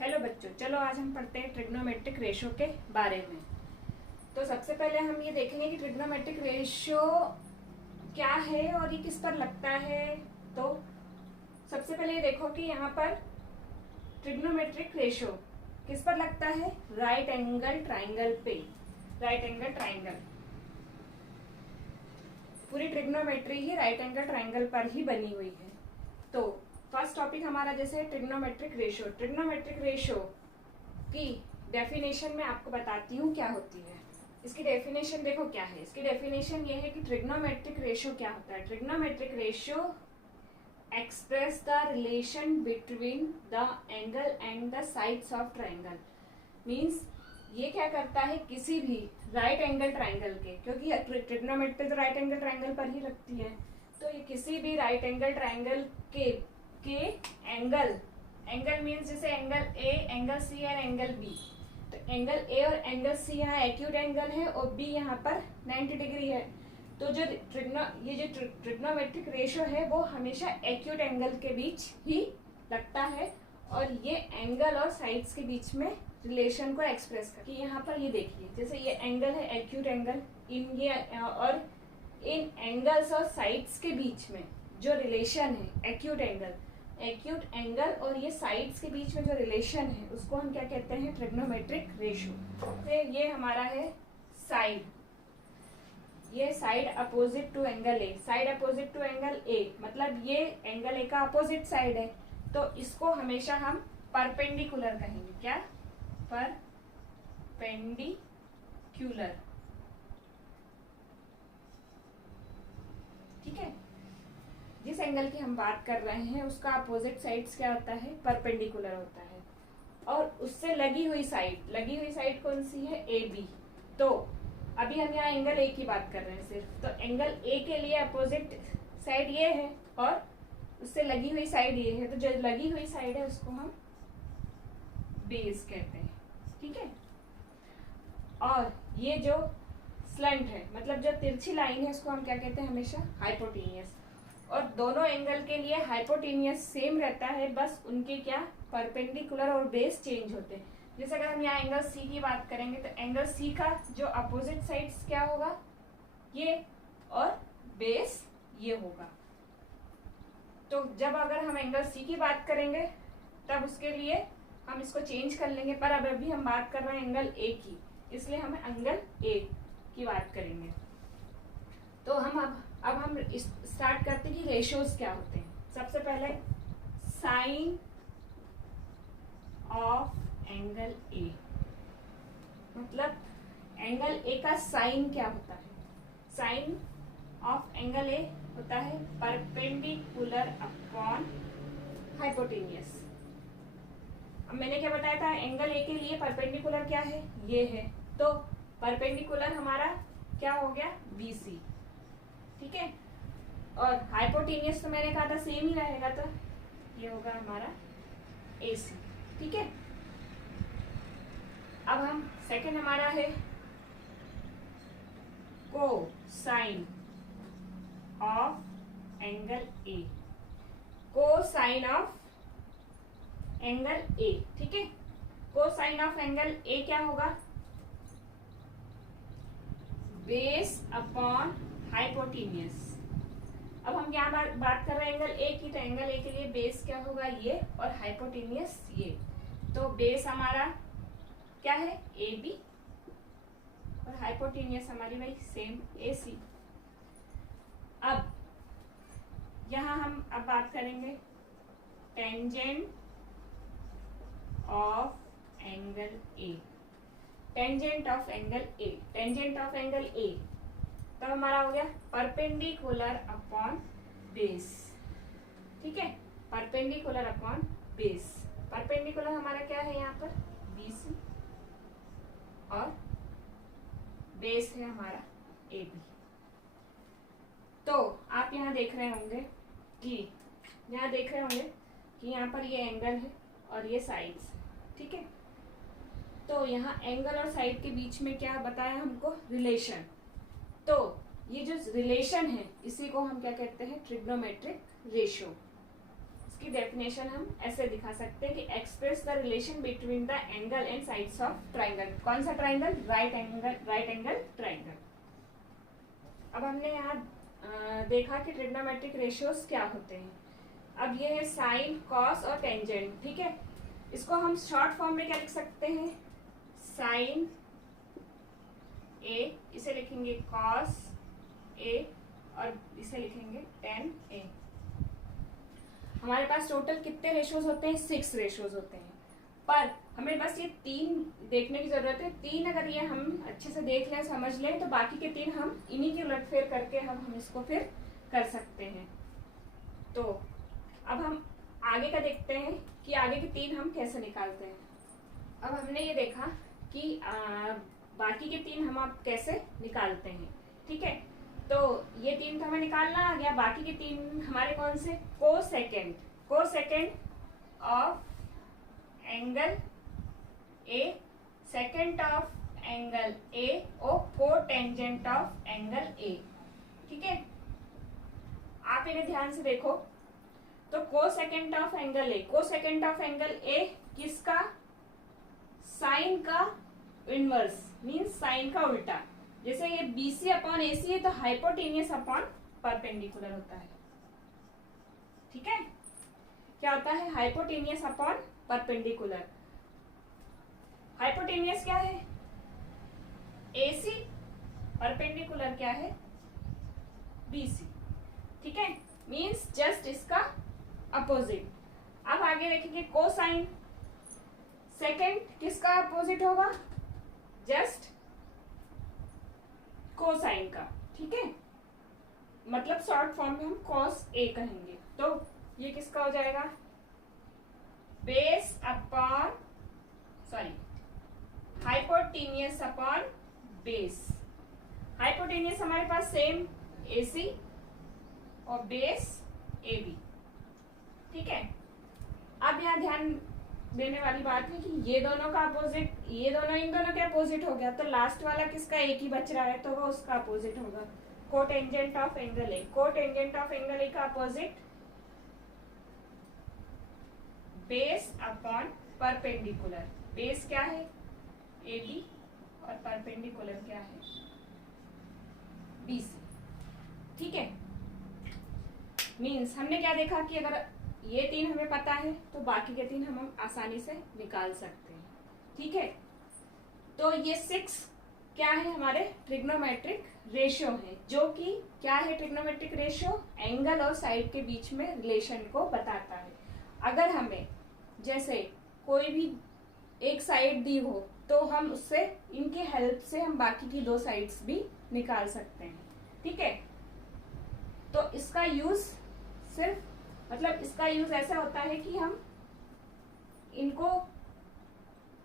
Hello बच्चों, चलो आज हम पढ़ते हैं ट्रिग्नोमेट्रिक रेशो के बारे में। तो सबसे पहले हम ये देखेंगे कि ट्रिग्नोमेट्रिक रेशो क्या है और ये किस पर लगता है। तो सबसे पहले ये देखो कि यहाँ पर ट्रिग्नोमेट्रिक रेशो किस पर लगता है, राइट एंगल ट्राइंगल पे। राइट एंगल ट्राइंगल, पूरी ट्रिग्नोमेट्री ही राइट एंगल ट्राइंगल पर ही बनी हुई है। तो फर्स्ट टॉपिक हमारा जैसे ट्रिग्नोमेट्रिक रेशो। ट्रिग्नोमेट्रिक रेशो की डेफिनेशन मैं आपको बताती हूँ क्या होती है। इसकी डेफिनेशन देखो क्या है। इसकी डेफिनेशन ये है कि ट्रिग्नोमेट्रिक रेशो क्या होता है। Trigonometric ratio express the relation between the angle and the sides of triangle. Means ये क्या करता है, किसी भी राइट एंगल ट्राइंगल के, क्योंकि ट्रिग्नोमेट्री तो राइट एंगल ट्राइंगल पर ही लगती है, तो ये किसी भी राइट एंगल ट्राइंगल के एंगल मीन्स जैसे एंगल ए, एंगल सी और एंगल बी। तो एंगल ए और एंगल सी यहाँ एक्यूट एंगल है और बी यहाँ पर 90 डिग्री है। तो जो ट्रिग्नोमेट्रिक रेशो है वो हमेशा एक्यूट एंगल के बीच ही लगता है और ये एंगल और साइड्स के बीच में रिलेशन को एक्सप्रेस कर। यहाँ पर ये देखिए, जैसे ये एंगल है एक्यूट एंगल, इन ये और इन एंगल्स और साइड्स के बीच में जो रिलेशन है एक्यूट एंगल और ये साइड्स के बीच में जो रिलेशन है उसको हम क्या कहते हैं, ट्रिग्नोमेट्रिक रेशो। फिर ये हमारा है साइड, ये side opposite to angle A. Side opposite to angle A मतलब ये एंगल ए का अपोजिट साइड है, तो इसको हमेशा हम परपेंडिकुलर कहेंगे। क्या? परपेंडिकुलर। ठीक है, जिस एंगल की हम बात कर रहे हैं उसका अपोजिट साइड्स क्या होता है, परपेंडिकुलर होता है। और उससे लगी हुई साइड कौन सी है, ए बी। तो अभी हम यहाँ एंगल ए की बात कर रहे हैं सिर्फ, तो एंगल ए के लिए अपोजिट साइड ये है और उससे लगी हुई साइड ये है। तो जो लगी हुई साइड है उसको हम बेस कहते हैं। ठीक है, और ये जो स्लंट है मतलब जो तिरछी लाइन है उसको हम क्या कहते हैं, हमेशा हाइपोटेनियस। और दोनों एंगल के लिए हाइपोटेनियस सेम रहता है, बस उनके क्या परपेंडिकुलर और बेस चेंज होते हैं। जैसे अगर हम यहाँ एंगल सी की बात करेंगे तो एंगल सी का जो अपोजिट साइड्स क्या होगा, ये, और बेस ये होगा। तो जब अगर हम एंगल सी की बात करेंगे तब उसके लिए हम इसको चेंज कर लेंगे, पर अब अभी हम बात कर रहे हैं एंगल ए की, इसलिए हम एंगल ए की बात करेंगे। तो हम अब हम स्टार्ट करते हैं कि रेशियोज क्या होते हैं। सबसे पहले साइन ऑफ एंगल ए, मतलब एंगल ए का साइन क्या होता है। साइन ऑफ एंगल ए होता है परपेंडिकुलर अपॉन हाइपोटेनियस। अब मैंने क्या बताया था, एंगल ए के लिए परपेंडिकुलर क्या है, ये है। तो परपेंडिकुलर हमारा क्या हो गया, बीसी। ठीक है, और हाइपोटेनियस तो मैंने कहा था सेम ही रहेगा, तो ये होगा हमारा एसी। ठीक है, अब हम सेकंड हमारा है cosine of angle A. Cosine of angle ए, ठीक है, कोसाइन ऑफ एंगल ए क्या होगा, बेस अपॉन हाइपोटेनियस। अब हम यहाँ बात कर रहे हैं एंगल ए की, तो एंगल ए के लिए बेस क्या होगा, ये, और हाइपोटेनियस ये। तो बेस हमारा क्या है, ए बी, और हाइपोटेनियस हमारी भाई सेम ए सी। अब यहाँ हम अब बात करेंगे tangent of angle A. Tangent of angle A, tangent of angle ए तब हमारा हो गया परपेंडिकुलर अपॉन बेस। ठीक है, परपेंडिकुलर अपॉन बेस। परपेंडिकुलर हमारा क्या है यहाँ पर, बीसी, और बेस है हमारा ए बी। तो आप यहाँ देख रहे होंगे कि यहाँ पर ये एंगल है और ये साइड्स। ठीक है, तो यहाँ एंगल और साइड के बीच में क्या बताया हमको, रिलेशन। तो ये जो रिलेशन है इसी को हम क्या कहते हैं, ट्रिग्नोमेट्रिक रेशियो। इसकी डेफिनेशन हम ऐसे दिखा सकते हैं कि express the relation between the angle and sides of triangle. कौन सा ट्राइंगल? Right angle triangle. अब हमने यहाँ देखा कि ट्रिग्नोमेट्रिक रेशियोज क्या होते हैं। अब ये है साइन, कॉस और टेंजेंट, ठीक है। इसको हम शॉर्ट फॉर्म में क्या लिख सकते हैं? साइन ए, इसे लिखेंगे कॉस ए और इसे लिखेंगे टेन ए। हमारे पास टोटल कितने रेशियोज होते हैं? 6 रेशियोज होते हैं, पर हमें बस ये 3 देखने की जरूरत है। 3 अगर ये हम अच्छे से देख लें, समझ लें, तो बाकी के 3 हम इन्हीं की उलटफेर करके हम इसको फिर कर सकते हैं। तो अब हम आगे का देखते हैं कि आगे के 3 हम कैसे निकालते हैं। अब हमने ये देखा कि बाकी के 3 हम आप कैसे निकालते हैं, ठीक है। तो ये 3 तो हमें निकालना आ गया। बाकी के 3 हमारे कौन से? Cosecant of angle A, second of angle ए और कोटेंजेंट ऑफ एंगल ए, ठीक है। आप इन्हें ध्यान से देखो तो cosecant of angle A, cosecant of angle ए किसका? साइन का इनवर्स, मीन्स साइन का उल्टा। जैसे ये BC अपॉन AC है तो हाइपोटेनियस अपॉन परपेंडिकुलर होता है, ठीक है। क्या होता है? Hypotenuse upon perpendicular. हाइपोटेनियस क्या है? AC, परपेंडिकुलर क्या है? BC, ठीक है। मीन्स जस्ट इसका अपोजिट। अब आगे देखेंगे कोसाइन, सेकेंड किसका अपोजिट होगा? जस्ट कोसाइन का, ठीक है। मतलब शॉर्ट फॉर्म में हम कॉस ए कहेंगे। तो ये किसका हो जाएगा? Base upon hypotenuse upon base. Hypotenuse हमारे पास सेम AC और बेस AB, ठीक है। अब यहाँ ध्यान देने वाली बात है कि ये दोनों का अपोजिट, ये दोनों इन दोनों के अपोजिट हो गया, तो लास्ट वाला किसका? एक ही बच रहा है, तो वो उसका अपोजिट होगा। Cotangent of angle A, cotangent of angle A का opposite base upon perpendicular. Base क्या है? AB और परपेंडिकुलर क्या है? BC, ठीक है। मीन्स हमने क्या देखा कि अगर ये 3 हमें पता है तो बाकी के 3 हम आसानी से निकाल सकते हैं, ठीक है। तो ये 6 क्या है? हमारे ट्रिग्नोमेट्रिक रेशियो है, जो कि क्या है? ट्रिग्नोमेट्रिक रेशियो एंगल और साइड के बीच में रिलेशन को बताता है। अगर हमें जैसे कोई भी एक साइड दी हो तो हम उससे, इनके हेल्प से हम बाकी की 2 साइड्स भी निकाल सकते हैं, ठीक है। तो इसका यूज सिर्फ, मतलब इसका यूज ऐसा होता है कि हम इनको,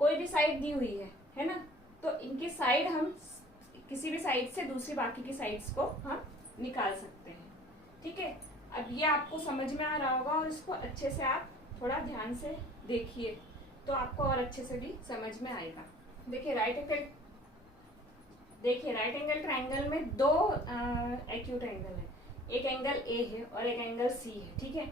कोई भी साइड दी हुई है ना, तो इनकी साइड हम किसी भी साइड से दूसरी बाकी की साइड्स को हम निकाल सकते हैं, ठीक है। अब ये आपको समझ में आ रहा होगा और इसको अच्छे से आप थोड़ा ध्यान से देखिए तो आपको और अच्छे से भी समझ में आएगा। देखिए राइट एंगल ट्राइंगल में 2 एक्यूट एंगल है, एक एंगल A है और एक एंगल C है, ठीक है।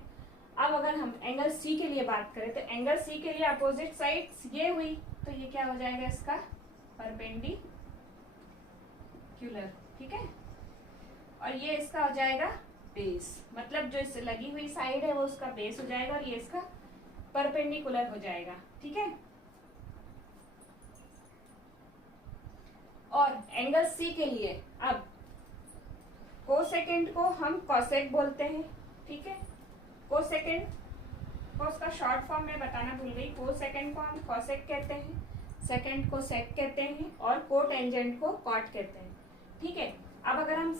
अब अगर हम एंगल C के लिए बात करें तो एंगल C के लिए अपोजिट साइड्स ये हुई, तो ये क्या हो जाएगा? इसका परपेंडिकुलर, ठीक है। और ये इसका हो जाएगा बेस, मतलब जो इससे लगी हुई साइड है वो उसका बेस हो जाएगा और ये इसका परपेंडिकुलर हो जाएगा, ठीक है। और एंगल C के लिए अब कोसेकेंड को हम कॉसेक बोलते हैं, ठीक है। कोसेकेंड को उसका शॉर्ट फॉर्म में बताना भूल गई। कोसेकेंड को हम कॉसेक कहते हैं, सेकेंड को सेक कहते हैं और कोटेंजेंट को कॉट कहते हैं, ठीक है। अब अगर हम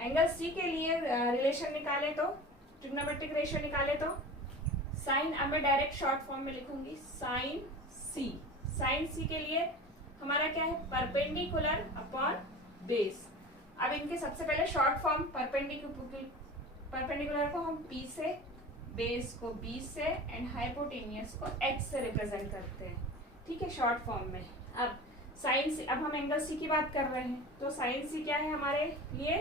एंगल C के लिए रिलेशन निकाले तो, ट्रिग्नोमेट्रिक रेशियो निकाले तो साइन, अब मैं डायरेक्ट शॉर्ट फॉर्म में लिखूंगी साइन C। साइन C के लिए हमारा क्या है? Perpendicular upon base. अब इनके सबसे पहले शॉर्ट फॉर्म, परपेंडिकुलर को हम P से, बेस को B से एंड हाइपोटेनियस को H से रिप्रेजेंट करते हैं, ठीक है, शॉर्ट फॉर्म में। अब साइन C, अब हम एंगल C की बात कर रहे हैं तो साइन C क्या है हमारे लिए?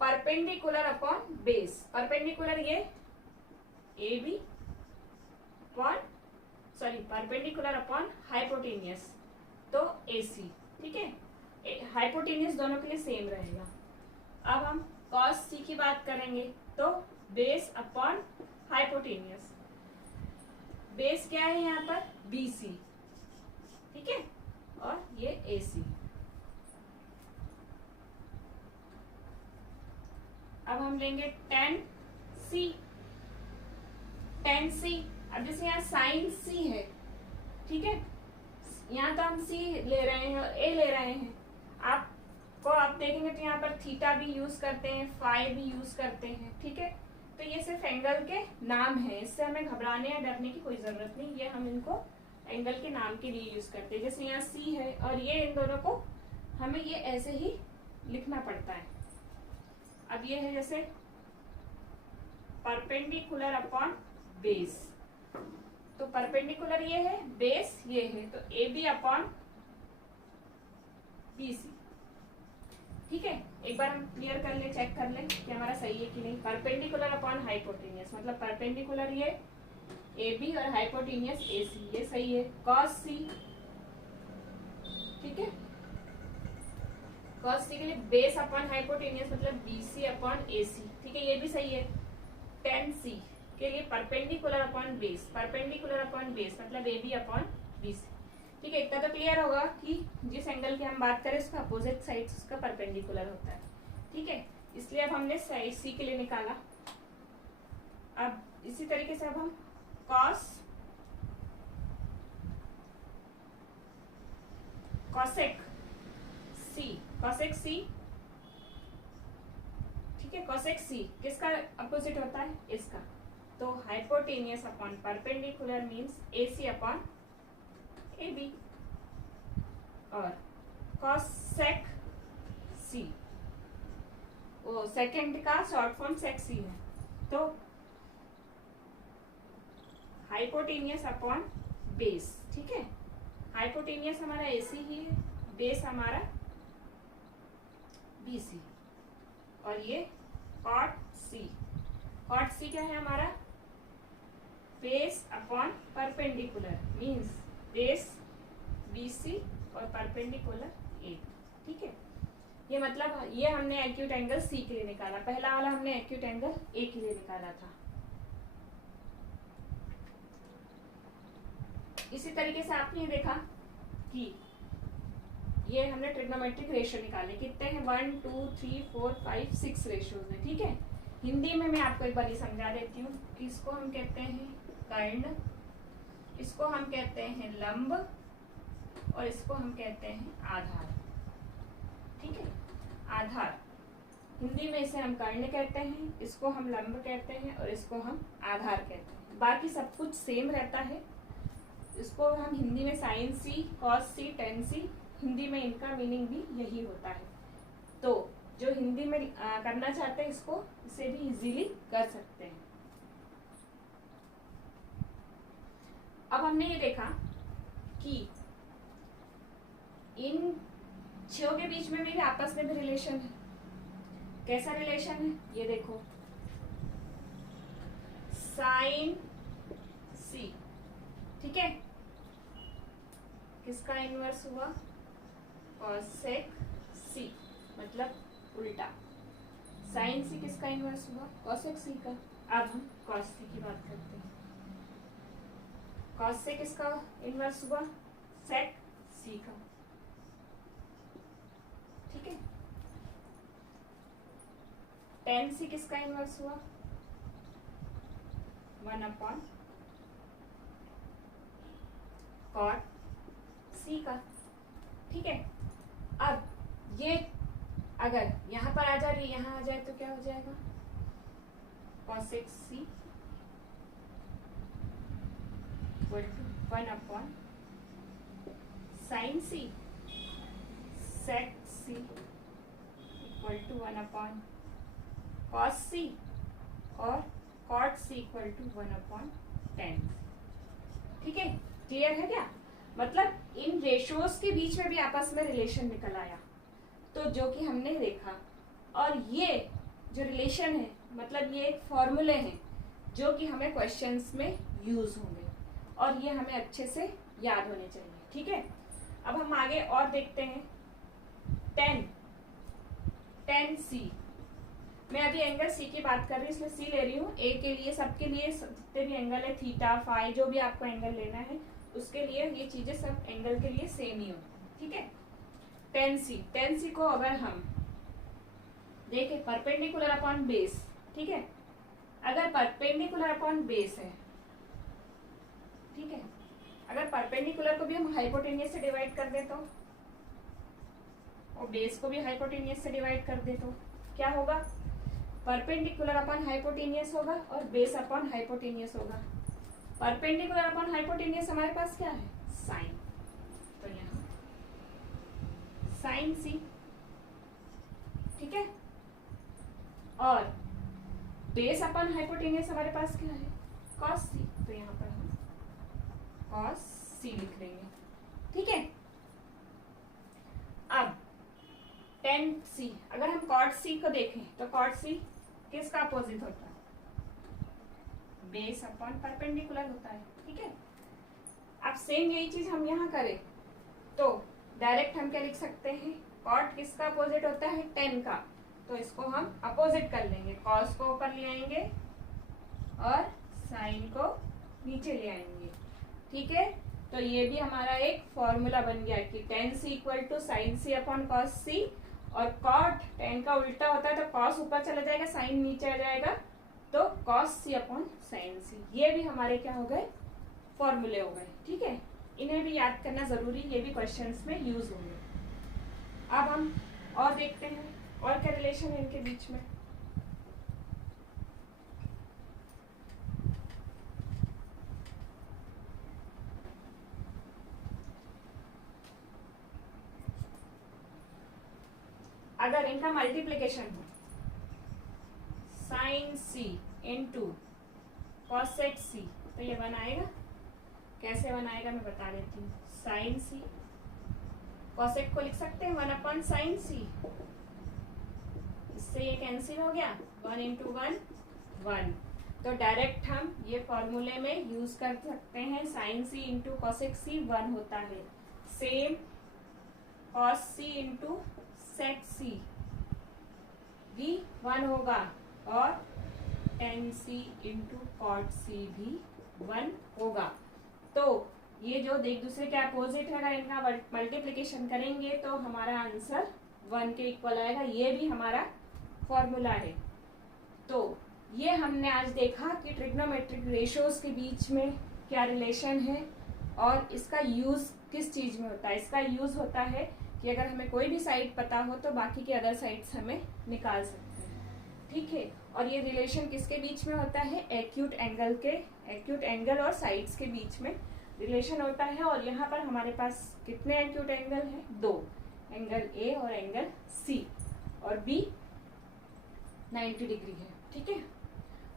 परपेंडिकुलर अपॉन बेस, परपेंडिकुलर ये A B upon perpendicular upon hypotenuse तो ए सी, ठीक है। हाइपोटेनियस दोनों के लिए सेम रहेगा। अब हम कॉस सी की बात करेंगे तो बेस अपॉन हाइपोटेनियस, बेस क्या है यहाँ पर बी सी, ठीक है, और ये ए सी। अब हम लेंगे टेन सी, टेन सी। अब जैसे यहाँ साइन सी है, ठीक है, यहाँ तो हम सी ले रहे हैं और ए ले रहे हैं। आपको आप देखेंगे तो यहाँ पर थीटा भी यूज करते हैं, फाई भी यूज करते हैं, ठीक है। तो ये सिर्फ एंगल के नाम है, इससे हमें घबराने या डरने की कोई जरूरत नहीं, ये हम इनको एंगल के नाम के लिए यूज करते हैं। जैसे यहाँ सी है और ये, इन दोनों को हमें ये ऐसे ही लिखना पड़ता है। अब ये है जैसे परपेंडिकुलर अपॉन बेस, तो परपेंडिकुलर ये है, बेस ये है, तो A B upon B C, ठीक है। एक बार हम क्लियर कर ले, चेक कर ले कि हमारा सही है कि नहीं। परपेंडिकुलर अपॉन हाइपोटेनियस मतलब परपेंडिकुलर ये ए बी और हाइपोटेनियस ए सी, ये सही है। कॉस सी, ठीक है, कॉस सी के लिए बेस अपॉन हाइपोटेनियस मतलब बी सी अपॉन ए सी, ठीक है, ये भी सही है। टेन सी के लिए perpendicular upon base, perpendicular upon base मतलब A B upon B C, ठीक है। इतना तो क्लियर होगा कि जिस एंगल की हम बात करें उसका अपोजिट साइड उसका परपेंडिकुलर होता है, ठीक है। इसलिए अब हमने साइड सी के लिए निकाला। अब इसी तरीके से अब हम कॉसेक सी, ठीक है, कॉसेक सी किसका अपोजिट होता है, इसका। तो hypotenuse upon perpendicular means A C upon A B, और कॉसेक सी वो सेकंड का शॉर्ट फॉर्म सेक सी है, तो हाइपोटेनियस अपॉन बेस, ठीक है। हाइपोटेनियस हमारा ए सी ही है, बेस हमारा बी सी, और ये कॉट सी क्या है हमारा, base upon perpendicular means base B C और परपेंडिकुलर ए, ठीक है। ये मतलब ये हमने एक्यूट एंगल सी के लिए निकाला, पहला वाला हमने एक्यूट एंगल ए के लिए निकाला था। इसी तरीके से आपने देखा कि ये हमने ट्रिग्नोमेट्रिक रेशियो निकाले, कितने हैं 1 2 3 4 5 6 रेशियोज हैं, ठीक है। हिंदी में मैं आपको एक बार ये समझा देती हूँ कि इसको हम कहते हैं कर्ण, इसको हम कहते हैं लंब और इसको हम कहते हैं आधार, ठीक है। आधार हिंदी में इसे हम कर्ण कहते हैं, इसको हम लंब कहते हैं और इसको हम आधार कहते हैं। बाकी सब कुछ सेम रहता है। इसको हम हिंदी में साइन सी, कॉस सी, टेन सी, हिंदी में इनका मीनिंग भी यही होता है। तो जो हिंदी में करना चाहते हैं इसको इसे भी इजीली कर सकते हैं। अब हमने ये देखा कि इन छो के बीच में भी आपस में भी रिलेशन है। कैसा रिलेशन है ये देखो, साइन सी, ठीक है, किसका इनवर्स हुआ, कॉसेक सी, मतलब उल्टा। साइन सी किसका इनवर्स हुआ, कॉसेक सी का। अब हम कॉस सी की बात करते हैं। कॉस से किसका इनवर्स हुआ, सेक सी का, ठीक है। टेन सी किसका इनवर्स हुआ, 1 अपॉन कॉट सी का, ठीक है। अब ये अगर यहां पर आ जा रही, यहां आ जाए तो क्या हो जाएगा, cosec C equal to 1 upon sine C, sec C equal to 1 upon cos C, और cot C equal to 1 upon tan, ठीक है। क्लियर है क्या, मतलब इन रेशियोज के बीच में भी आपस में रिलेशन निकल आया, तो जो कि हमने देखा। और ये जो रिलेशन है, मतलब ये एक फॉर्मूले हैं जो कि हमें क्वेश्चंस में यूज होंगे और ये हमें अच्छे से याद होने चाहिए। ठीक है, अब हम आगे और देखते हैं। 10 सी, मैं अभी एंगल सी की बात कर रही हूँ इसलिए सी ले रही हूँ। ए के लिए, सबके लिए जितने भी एंगल है, थीटा फाई, जो भी आपको एंगल लेना है उसके लिए ये चीजें सब एंगल के लिए सेम ही होती है। ठीक है, 10 सी को अगर हम देखें परपेंडिकुलर अपॉन बेस, ठीक है, अगर परपेंडिकुलर अपॉन बेस है, ठीक है, अगर परपेंडिकुलर को भी हम हाइपोटेनियस से डिवाइड कर दे तो, और बेस को भी हाइपोटेनियस से डिवाइड कर दे तो क्या होगा? परपेंडिकुलर अपॉन हाइपोटेनियस होगा और बेस अपॉन हाइपोटेनियस होगा। परपेंडिकुलर अपॉन हाइपोटेनियस हमारे पास क्या है? साइन। तो यहाँ साइन सी, ठीक है, और बेस अपॉन हाइपोटेनियस हमारे पास क्या है? कॉस सी। तो यहाँ पर हम कॉस सी लिख लेंगे। ठीक है, अब 10 सी, अगर हम कॉट सी को देखें तो कॉट सी किसका अपोजिट होता है? बेस अपॉन परपेंडिकुलर होता है। ठीक है, अब सेम यही चीज हम यहाँ करें तो डायरेक्ट हम क्या लिख सकते हैं? कॉट किसका अपोजिट होता है? 10 का। तो इसको हम अपोजिट कर लेंगे, कॉस को ऊपर ले आएंगे और साइन को नीचे ले आएंगे। ठीक है, तो ये भी हमारा एक फॉर्मूला बन गया कि 10 C equal to sine C upon cos C, और कॉट 10 का उल्टा होता है तो कॉस ऊपर चला जाएगा, साइन नीचे आ जाएगा, तो कॉस सी अपॉन साइन सी। ये भी हमारे क्या हो गए? फॉर्मूले हो गए। ठीक है, इन्हें भी याद करना जरूरी, ये भी क्वेश्चंस में यूज होंगे। अब हम और देखते हैं और क्या रिलेशन है इनके बीच में। अगर इनका मल्टीप्लिकेशन हो, साइन सी इंटू कॉसेक सी, तो ये बनाएगा। कैसे बनाएगा मैं बता देती हूँ। साइन सी, कॉसेक को लिख सकते हैं 1 अपॉन साइन सी, इससे ये कैंसिल हो गया, 1 इंटू 1 1। तो डायरेक्ट हम ये फॉर्मूले में यूज कर सकते हैं, साइन सी इंटू कॉसेक सी 1 होता है। सेम कॉस सी इंटू सेक सी भी 1 होगा, और टेन सी इंटू कॉट सी भी 1 होगा। तो ये जो एक दूसरे के अपोजिट है, इनका मल्टीप्लिकेशन करेंगे तो हमारा आंसर 1 के इक्वल आएगा। ये भी हमारा फॉर्मूला है। तो ये हमने आज देखा कि ट्रिग्नोमेट्रिक रेशियोज के बीच में क्या रिलेशन है और इसका यूज किस चीज में होता है। इसका यूज होता है कि अगर हमें कोई भी साइड पता हो तो बाकी के अदर साइड्स हमें निकाल सकते हैं। ठीक है, और ये रिलेशन किसके बीच में होता है? एक्यूट एंगल और साइड्स के बीच में रिलेशन होता है। और यहाँ पर हमारे पास कितने एक्यूट एंगल हैं? 2, एंगल ए और एंगल सी, और बी 90 डिग्री है। ठीक है,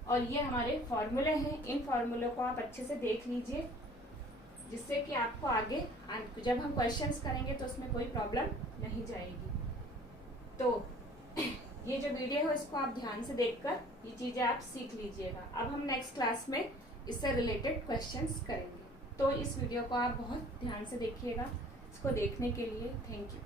और ये हमारे फॉर्मूले हैं। इन फॉर्मूलों को आप अच्छे से देख लीजिए, जिससे कि आपको आगे जब हम क्वेश्चंस करेंगे तो उसमें कोई प्रॉब्लम नहीं जाएगी। तो ये जो वीडियो है इसको आप ध्यान से देखकर ये चीज़ें आप सीख लीजिएगा। अब हम नेक्स्ट क्लास में इससे रिलेटेड क्वेश्चंस करेंगे। तो इस वीडियो को आप बहुत ध्यान से देखिएगा। इसको देखने के लिए थैंक यू।